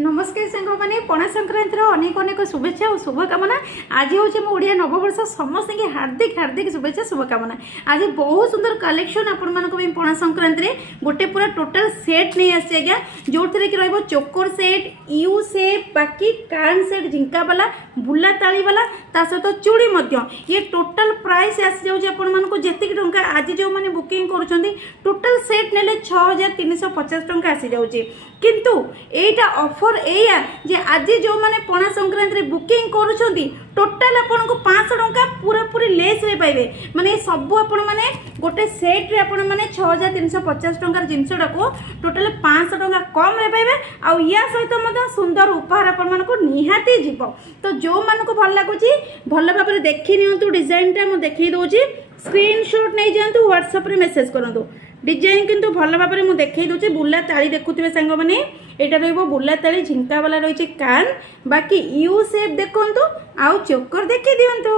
नमस्कार सांग मैंने पणा संक्रांतिर अनेक अनेक शुभेच्छा और शुभकामना। आज हूँ मो ओडिया नववर्ष समस्त के हार्दिक हार्दिक शुभेच्छा शुभकामना। आज बहुत सुंदर कलेक्शन आपण पणा संक्रांति गोटे पूरा टोटल सेट नहीं आसी आज्ञा जो थी रही चोकर सेट यू सेप बाकी कान सेट झिंका वाला बुला ताली वाला ता सहित चूड़ी ये टोटल प्राइस आसी जाऊँगी आपण जी टंका आज जो मैंने बुकिंग करुँच टोटल सेट ने 6350 टंका आसी जाऊँगी किंतु एटा ऑफर एया जे आज जो माने पणा संक्रांति बुकिंग करूछंती टोटल आपन को 500 टंका पूरा पूरी लेस रे पाइबे माने सब आपन माने गोटे सेट रे आपन माने 6350 टंका जिंसडा को टोटल 500 टंका कम रे पाइबे आ या सहित मते सुंदर उपहार आपन मन को निहाती जीवो। तो जो मन को भल लागुची भल भाबरे देखि नियंतु डिजाइन टा म देखि दोची स्क्रीनशॉट नै जानतु व्हाट्सएप रे मेसेज करंतु डिजाइन किंतु भल भाव में मुझे देखई दूसरी बुला ताली देखुवे सांग मैंने यहाँ रही बुला ताली झिंका वाला रही कान बाकी यू सेप देखु आउ चोकर देखी दिंतु।